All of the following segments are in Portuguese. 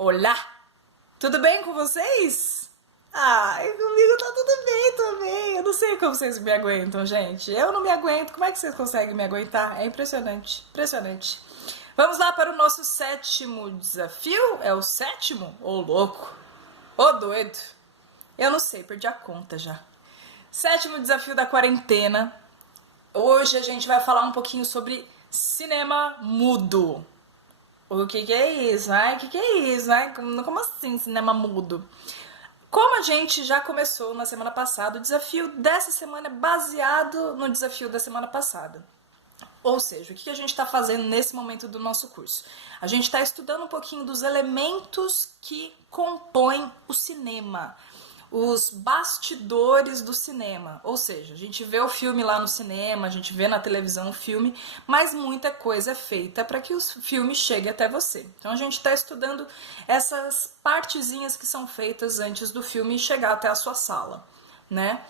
Olá! Tudo bem com vocês? Ai, comigo tá tudo bem também. Eu não sei como vocês me aguentam, gente. Eu não me aguento. Como é que vocês conseguem me aguentar? É impressionante, impressionante. Vamos lá para o nosso sétimo desafio? É o sétimo? Ô, louco! Ô, doido! Eu não sei, perdi a conta já. Sétimo desafio da quarentena. Hoje a gente vai falar um pouquinho sobre cinema mudo. O que é isso, né? O que é isso, né? Como assim cinema mudo? Como a gente já começou na semana passada, o desafio dessa semana é baseado no desafio da semana passada. Ou seja, o que a gente está fazendo nesse momento do nosso curso? A gente está estudando um pouquinho dos elementos que compõem o cinema, os bastidores do cinema. Ou seja, a gente vê o filme lá no cinema, a gente vê na televisão o filme, mas muita coisa é feita para que o filme chegue até você. Então a gente está estudando essas partezinhas que são feitas antes do filme chegar até a sua sala, né?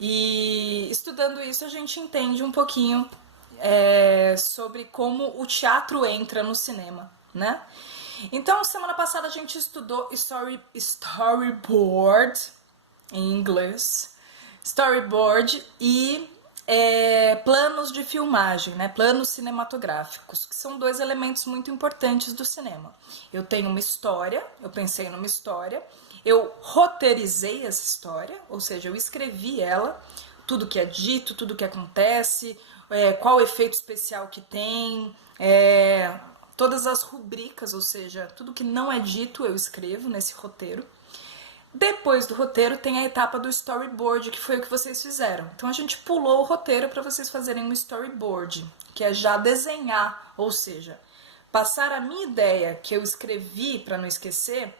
E estudando isso a gente entende um pouquinho sobre como o teatro entra no cinema, né? Então, semana passada a gente estudou storyboard, em inglês, storyboard e planos de filmagem, né? Planos cinematográficos, que são dois elementos muito importantes do cinema. Eu tenho uma história, eu pensei numa história, eu roteirizei essa história, ou seja, eu escrevi ela, tudo que é dito, tudo que acontece, qual efeito especial que tem, todas as rubricas, ou seja, tudo que não é dito eu escrevo nesse roteiro. Depois do roteiro tem a etapa do storyboard, que foi o que vocês fizeram. Então a gente pulou o roteiro para vocês fazerem um storyboard, que é já desenhar, ou seja, passar a minha ideia que eu escrevi para não esquecer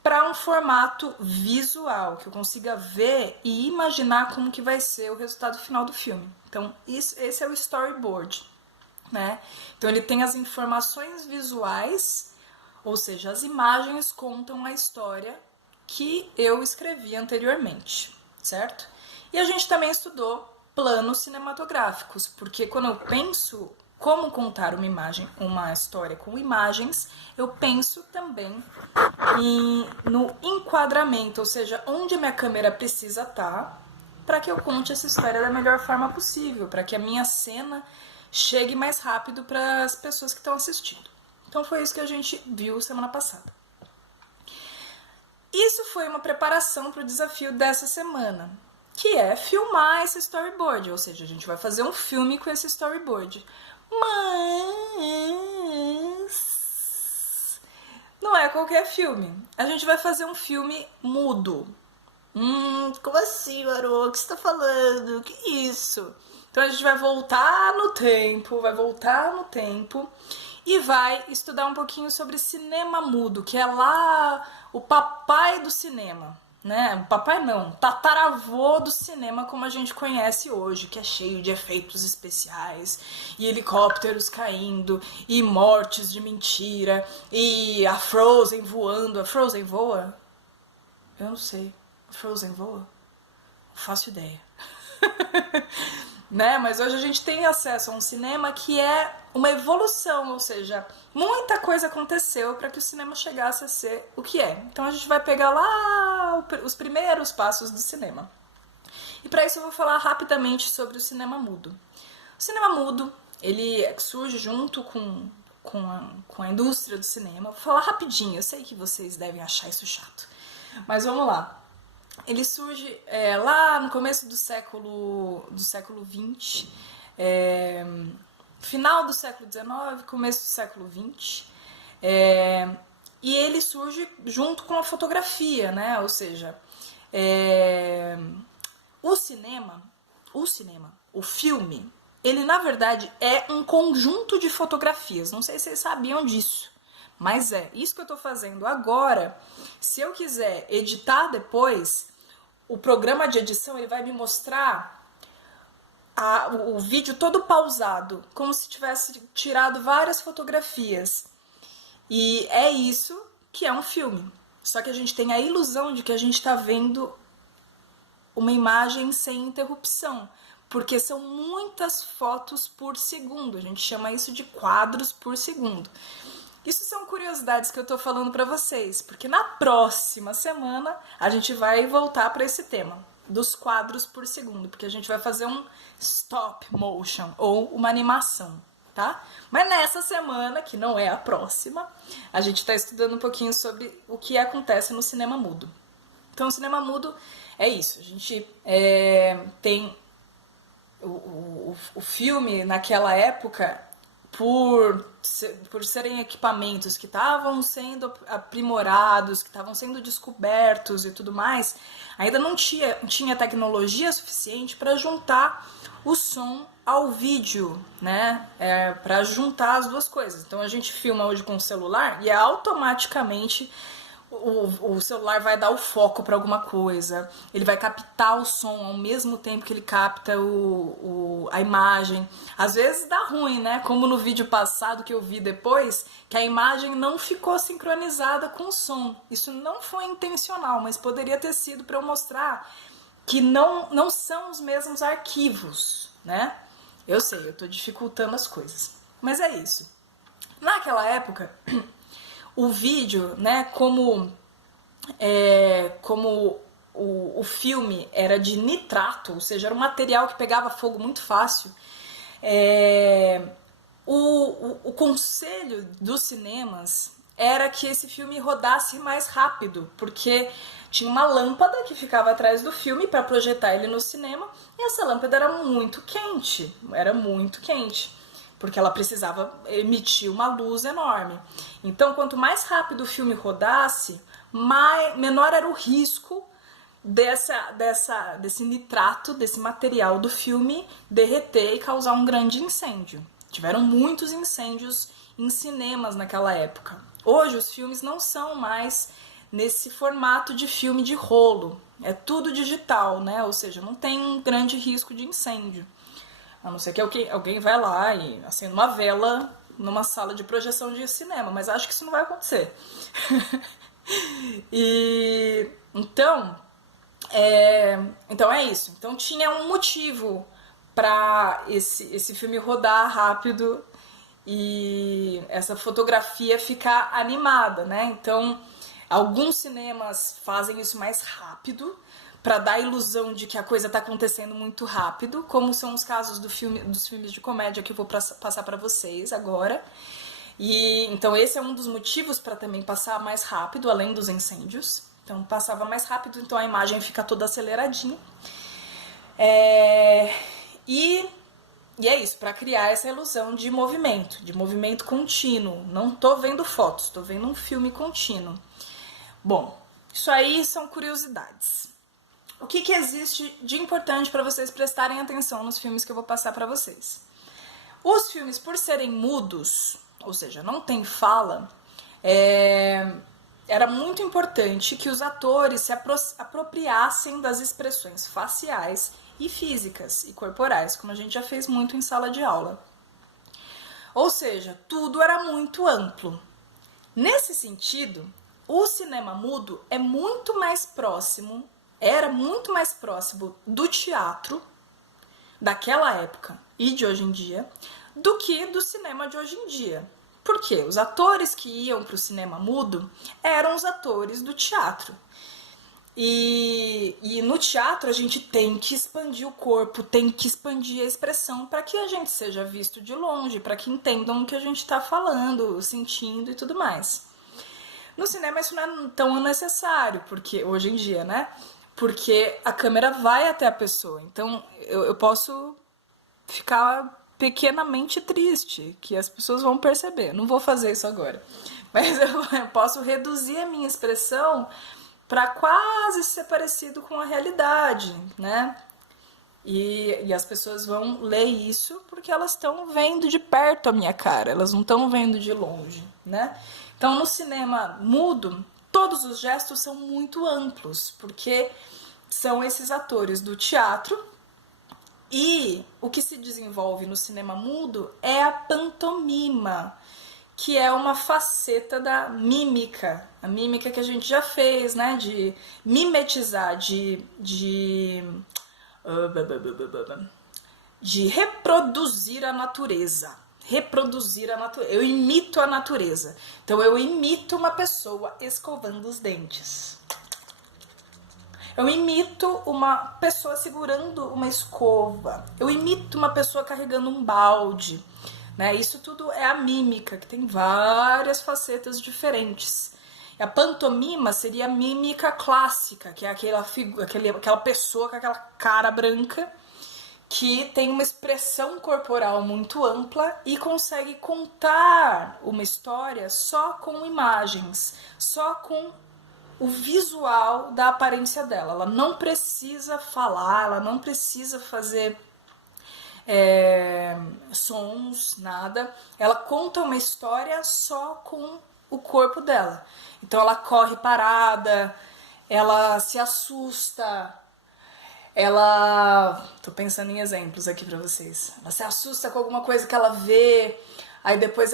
para um formato visual, que eu consiga ver e imaginar como que vai ser o resultado final do filme. Então, esse é o storyboard, né? Então, ele tem as informações visuais, ou seja, as imagens contam a história que eu escrevi anteriormente, certo? E a gente também estudou planos cinematográficos, porque quando eu penso como contar uma história com imagens, eu penso também no enquadramento, ou seja, onde a minha câmera precisa estar para que eu conte essa história da melhor forma possível, para que a minha cena chegue mais rápido para as pessoas que estão assistindo. Então foi isso que a gente viu semana passada. Isso foi uma preparação para o desafio dessa semana, que é filmar esse storyboard, ou seja, a gente vai fazer um filme com esse storyboard. Mas não é qualquer filme. A gente vai fazer um filme mudo. Como assim, Maru? O que você tá falando? Que isso? Então a gente vai voltar no tempo, e vai estudar um pouquinho sobre cinema mudo, que é lá o papai do cinema, né? Papai não, tataravô do cinema como a gente conhece hoje, que é cheio de efeitos especiais, e helicópteros caindo, e mortes de mentira, e a Frozen voando. A Frozen voa? Eu não sei. A Frozen voa? Não faço ideia. Né? Mas hoje a gente tem acesso a um cinema que é uma evolução, ou seja, muita coisa aconteceu para que o cinema chegasse a ser o que é. Então a gente vai pegar lá os primeiros passos do cinema. E para isso eu vou falar rapidamente sobre o cinema mudo. O cinema mudo, ele surge junto com a indústria do cinema. Vou falar rapidinho, eu sei que vocês devem achar isso chato, mas vamos lá. Ele surge lá no começo do século XX, final do século XIX, começo do século XX, e ele surge junto com a fotografia, né? Ou seja, o filme, ele na verdade é um conjunto de fotografias. Não sei se vocês sabiam disso. Mas isso que eu tô fazendo agora, se eu quiser editar depois, o programa de edição ele vai me mostrar o vídeo todo pausado, como se tivesse tirado várias fotografias. E é isso que é um filme. Só que a gente tem a ilusão de que a gente está vendo uma imagem sem interrupção, porque são muitas fotos por segundo. A gente chama isso de quadros por segundo. Isso são curiosidades que eu tô falando para vocês, porque na próxima semana a gente vai voltar para esse tema dos quadros por segundo, porque a gente vai fazer um stop motion ou uma animação, tá? Mas nessa semana, que não é a próxima, a gente está estudando um pouquinho sobre o que acontece no cinema mudo. Então, o cinema mudo é isso. A gente tem o filme naquela época, por serem equipamentos que estavam sendo aprimorados, que estavam sendo descobertos e tudo mais, ainda não tinha tecnologia suficiente para juntar o som ao vídeo, né? Para juntar as duas coisas. Então a gente filma hoje com o celular e automaticamente o celular vai dar o foco para alguma coisa, ele vai captar o som ao mesmo tempo que ele capta a imagem. Às vezes dá ruim, né? Como no vídeo passado que eu vi depois, que a imagem não ficou sincronizada com o som. Isso não foi intencional, mas poderia ter sido para eu mostrar que não são os mesmos arquivos, né? Eu sei, eu tô dificultando as coisas. Mas é isso. Naquela época, o vídeo, né, como o filme era de nitrato, ou seja, era um material que pegava fogo muito fácil, o conselho dos cinemas era que esse filme rodasse mais rápido, porque tinha uma lâmpada que ficava atrás do filme para projetar ele no cinema, e essa lâmpada era muito quente, porque ela precisava emitir uma luz enorme. Então, quanto mais rápido o filme rodasse, menor era o risco desse nitrato, desse material do filme derreter e causar um grande incêndio. Tiveram muitos incêndios em cinemas naquela época. Hoje os filmes não são mais nesse formato de filme de rolo. É tudo digital, né? Ou seja, não tem um grande risco de incêndio. A não ser que alguém vai lá e acenda uma vela numa sala de projeção de cinema, mas acho que isso não vai acontecer. Então é isso. Então tinha um motivo para esse filme rodar rápido e essa fotografia ficar animada, né? Então, alguns cinemas fazem isso mais rápido para dar a ilusão de que a coisa está acontecendo muito rápido, como são os casos dos filmes de comédia que eu vou passar para vocês agora. E então esse é um dos motivos para também passar mais rápido, além dos incêndios. Então passava mais rápido, então a imagem fica toda aceleradinha. E é isso, para criar essa ilusão de movimento contínuo. Não tô vendo fotos, tô vendo um filme contínuo. Bom, isso aí são curiosidades. O que existe de importante para vocês prestarem atenção nos filmes que eu vou passar para vocês? Os filmes, por serem mudos, ou seja, não tem fala, era muito importante que os atores se apropriassem das expressões faciais e físicas e corporais, como a gente já fez muito em sala de aula. Ou seja, tudo era muito amplo. Nesse sentido, o cinema mudo era muito mais próximo do teatro daquela época e de hoje em dia do que do cinema de hoje em dia. Por quê? Os atores que iam para o cinema mudo eram os atores do teatro. E no teatro a gente tem que expandir o corpo, tem que expandir a expressão para que a gente seja visto de longe, para que entendam o que a gente está falando, sentindo e tudo mais. No cinema isso não é tão necessário, porque hoje em dia, né? Porque a câmera vai até a pessoa. Então eu posso ficar pequenamente triste, que as pessoas vão perceber. Não vou fazer isso agora. Mas eu posso reduzir a minha expressão para quase ser parecido com a realidade, né? E as pessoas vão ler isso porque elas estão vendo de perto a minha cara, elas não estão vendo de longe, né? Então, no cinema mudo, todos os gestos são muito amplos, porque são esses atores do teatro. E o que se desenvolve no cinema mudo é a pantomima, que é uma faceta da mímica. A mímica que a gente já fez, né? De mimetizar, de reproduzir a natureza. reproduzir a natureza. Eu imito a natureza. Então eu imito uma pessoa escovando os dentes. Eu imito uma pessoa segurando uma escova. Eu imito uma pessoa carregando um balde. Né? Isso tudo é a mímica, que tem várias facetas diferentes. A pantomima seria a mímica clássica, que é aquela pessoa com aquela cara branca que tem uma expressão corporal muito ampla e consegue contar uma história só com imagens, só com o visual da aparência dela. Ela não precisa falar, ela não precisa fazer sons, nada. Ela conta uma história só com o corpo dela. Então ela corre parada, ela se assusta, tô pensando em exemplos aqui pra vocês. Ela se assusta com alguma coisa que ela vê, aí depois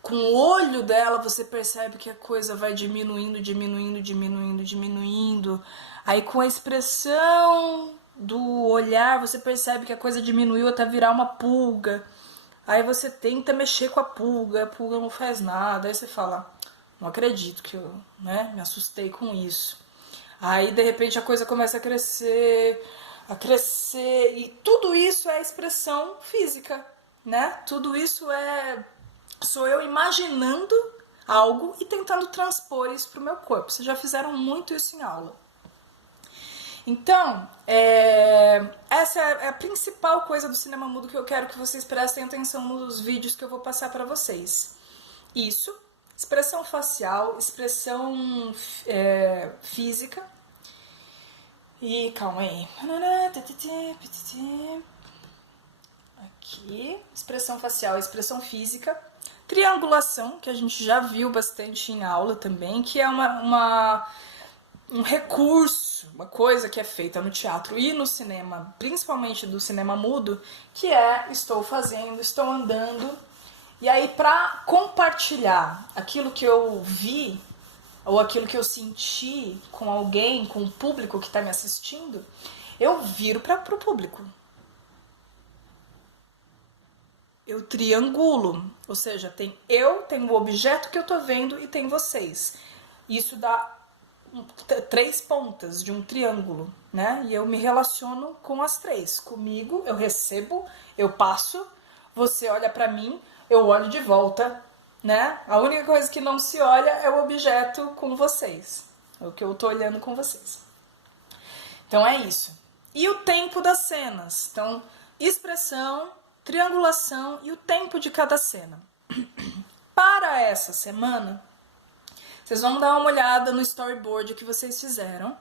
com o olho dela você percebe que a coisa vai diminuindo, diminuindo, diminuindo, diminuindo. Aí com a expressão do olhar você percebe que a coisa diminuiu até virar uma pulga. Aí você tenta mexer com a pulga não faz nada. Aí você fala, não acredito que eu, me assustei com isso. Aí de repente a coisa começa a crescer, e tudo isso é expressão física, né? Tudo isso sou eu imaginando algo e tentando transpor isso para o meu corpo. Vocês já fizeram muito isso em aula. Então, essa é a principal coisa do cinema mudo que eu quero que vocês prestem atenção nos vídeos que eu vou passar para vocês. Isso, expressão facial, expressão física. E calma aí. Aqui, expressão facial, expressão física. Triangulação, que a gente já viu bastante em aula também, que é um recurso, uma coisa que é feita no teatro e no cinema, principalmente do cinema mudo, que estou fazendo, estou andando, e aí para compartilhar aquilo que eu vi, ou aquilo que eu senti com alguém, com o público que está me assistindo, eu viro para o público. Eu triangulo, ou seja, tem o objeto que eu estou vendo e tem vocês. Isso dá 3 pontas de um triângulo, né? E eu me relaciono com as 3. Comigo, eu recebo, eu passo, você olha para mim, eu olho de volta, né? A única coisa que não se olha é o objeto com vocês, é o que eu tô olhando com vocês. Então é isso. E o tempo das cenas. Então, expressão, triangulação e o tempo de cada cena. Para essa semana, vocês vão dar uma olhada no storyboard que vocês fizeram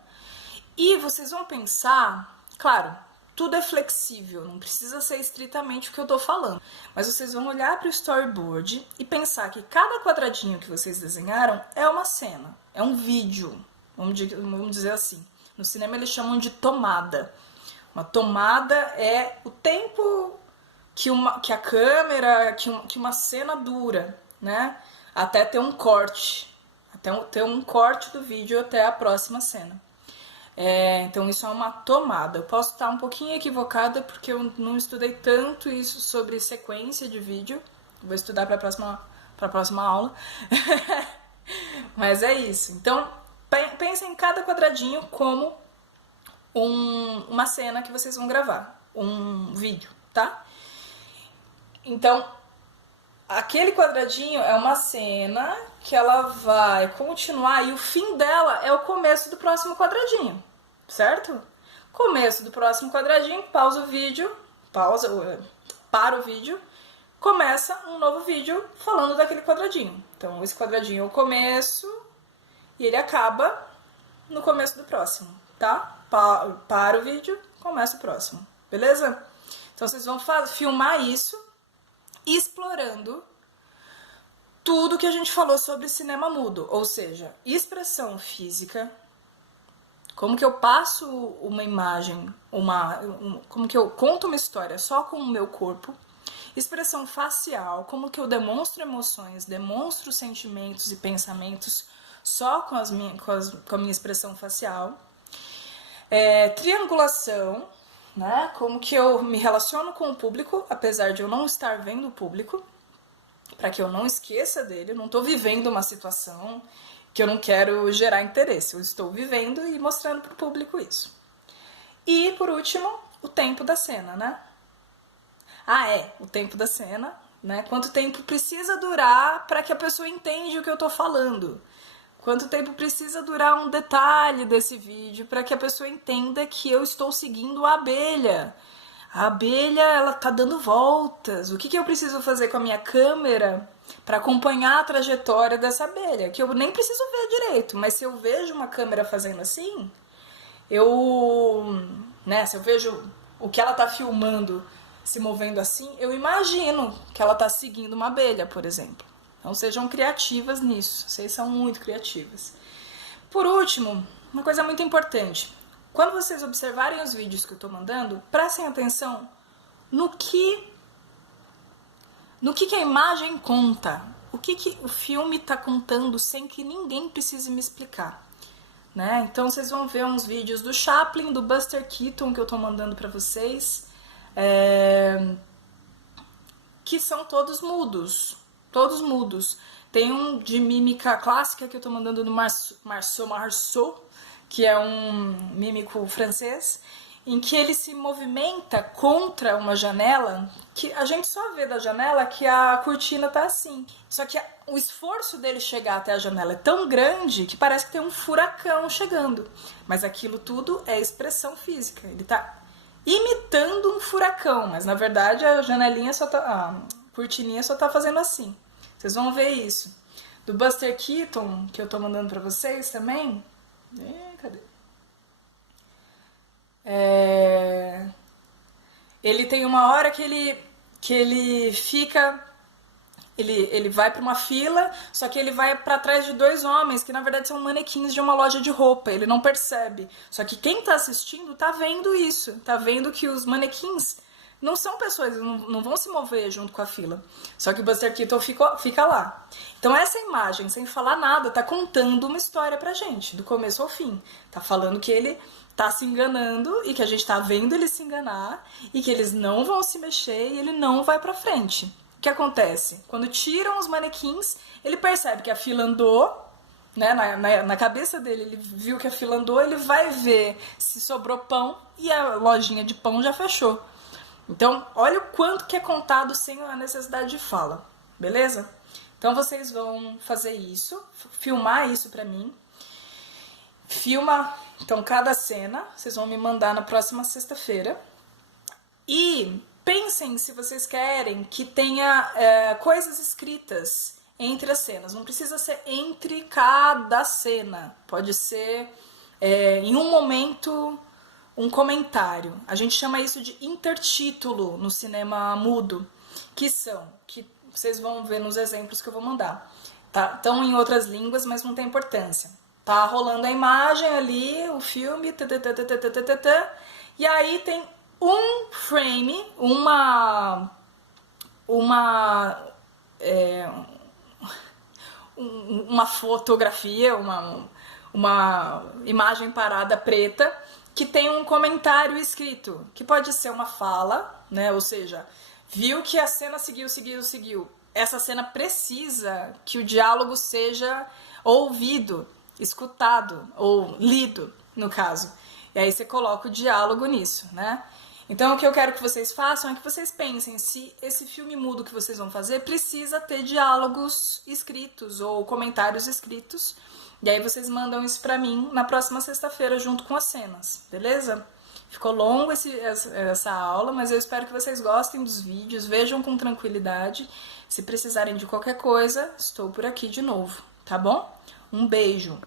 e vocês vão pensar, claro, tudo é flexível, não precisa ser estritamente o que eu tô falando, mas vocês vão olhar para o storyboard e pensar que cada quadradinho que vocês desenharam é uma cena, é um vídeo, vamos dizer assim. No cinema eles chamam de tomada. Uma tomada é o tempo que a câmera, que uma cena dura, né? Até ter um corte. Até ter um corte do vídeo até a próxima cena. Então isso é uma tomada. Eu posso estar um pouquinho equivocada porque eu não estudei tanto isso sobre sequência de vídeo. Vou estudar para a próxima aula. Mas é isso. Então pensem em cada quadradinho como uma cena que vocês vão gravar. Um vídeo, tá? Então aquele quadradinho é uma cena que ela vai continuar e o fim dela é o começo do próximo quadradinho, certo? Começo do próximo quadradinho, pausa o vídeo, para o vídeo, começa um novo vídeo falando daquele quadradinho. Então esse quadradinho é o começo e ele acaba no começo do próximo, tá? Para o vídeo, começa o próximo, beleza? Então vocês vão filmar isso explorando tudo que a gente falou sobre cinema mudo, ou seja, expressão física, como que eu passo uma imagem, como que eu conto uma história só com o meu corpo, expressão facial, como que eu demonstro emoções, demonstro sentimentos e pensamentos só com a minha expressão facial, triangulação, né? Como que eu me relaciono com o público, apesar de eu não estar vendo o público, para que eu não esqueça dele, eu não estou vivendo uma situação que eu não quero gerar interesse, eu estou vivendo e mostrando para o público isso. E, por último, o tempo da cena, né? O tempo da cena, né? Quanto tempo precisa durar para que a pessoa entenda o que eu tô falando? Quanto tempo precisa durar um detalhe desse vídeo para que a pessoa entenda que eu estou seguindo a abelha? A abelha, ela tá dando voltas. O que eu preciso fazer com a minha câmera para acompanhar a trajetória dessa abelha? Que eu nem preciso ver direito, mas se eu vejo uma câmera fazendo assim, se eu vejo o que ela tá filmando se movendo assim, eu imagino que ela tá seguindo uma abelha, por exemplo. Então sejam criativas nisso, vocês são muito criativas. Por último, uma coisa muito importante. Quando vocês observarem os vídeos que eu tô mandando, prestem atenção no que a imagem conta. O que o filme tá contando sem que ninguém precise me explicar. Né? Então vocês vão ver uns vídeos do Chaplin, do Buster Keaton que eu tô mandando pra vocês, que são todos mudos. Tem um de mímica clássica que eu tô mandando do Marceau, que é um mímico francês, em que ele se movimenta contra uma janela, que a gente só vê da janela que a cortina tá assim. Só que o esforço dele chegar até a janela é tão grande que parece que tem um furacão chegando. Mas aquilo tudo é expressão física. Ele tá imitando um furacão, mas na verdade a cortininha só tá fazendo assim. Vocês vão ver isso. Do Buster Keaton, que eu tô mandando pra vocês também. Cadê? Ele tem uma hora que ele fica... Ele vai pra uma fila, só que ele vai pra trás de dois homens, que na verdade são manequins de uma loja de roupa. Ele não percebe. Só que quem tá assistindo tá vendo isso. Tá vendo que os manequins não são pessoas, não vão se mover junto com a fila. Só que o Buster Keaton fica lá. Então essa imagem, sem falar nada, tá contando uma história pra gente, do começo ao fim. Tá falando que ele tá se enganando e que a gente tá vendo ele se enganar e que eles não vão se mexer e ele não vai pra frente. O que acontece? Quando tiram os manequins, ele percebe que a fila andou, né? Na cabeça dele, ele viu que a fila andou, ele vai ver se sobrou pão e a lojinha de pão já fechou. Então, olha o quanto que é contado sem a necessidade de fala, beleza? Então, vocês vão fazer isso, filmar isso pra mim. Filma, então, cada cena, vocês vão me mandar na próxima sexta-feira. E pensem se vocês querem que tenha coisas escritas entre as cenas. Não precisa ser entre cada cena. Pode ser em um momento um comentário. A gente chama isso de intertítulo no cinema mudo, que vocês vão ver nos exemplos que eu vou mandar. Tá? Estão em outras línguas, mas não tem importância. Tá rolando a imagem ali, o filme, e aí tem um frame, uma fotografia, uma imagem parada preta, que tem um comentário escrito, que pode ser uma fala, né? Ou seja, viu que a cena seguiu. Essa cena precisa que o diálogo seja ouvido, escutado ou lido, no caso. E aí você coloca o diálogo nisso, né? Então o que eu quero que vocês façam é que vocês pensem se esse filme mudo que vocês vão fazer precisa ter diálogos escritos ou comentários escritos. E aí vocês mandam isso pra mim na próxima sexta-feira junto com as cenas, beleza? Ficou longo essa aula, mas eu espero que vocês gostem dos vídeos, vejam com tranquilidade. Se precisarem de qualquer coisa, estou por aqui de novo, tá bom? Um beijo!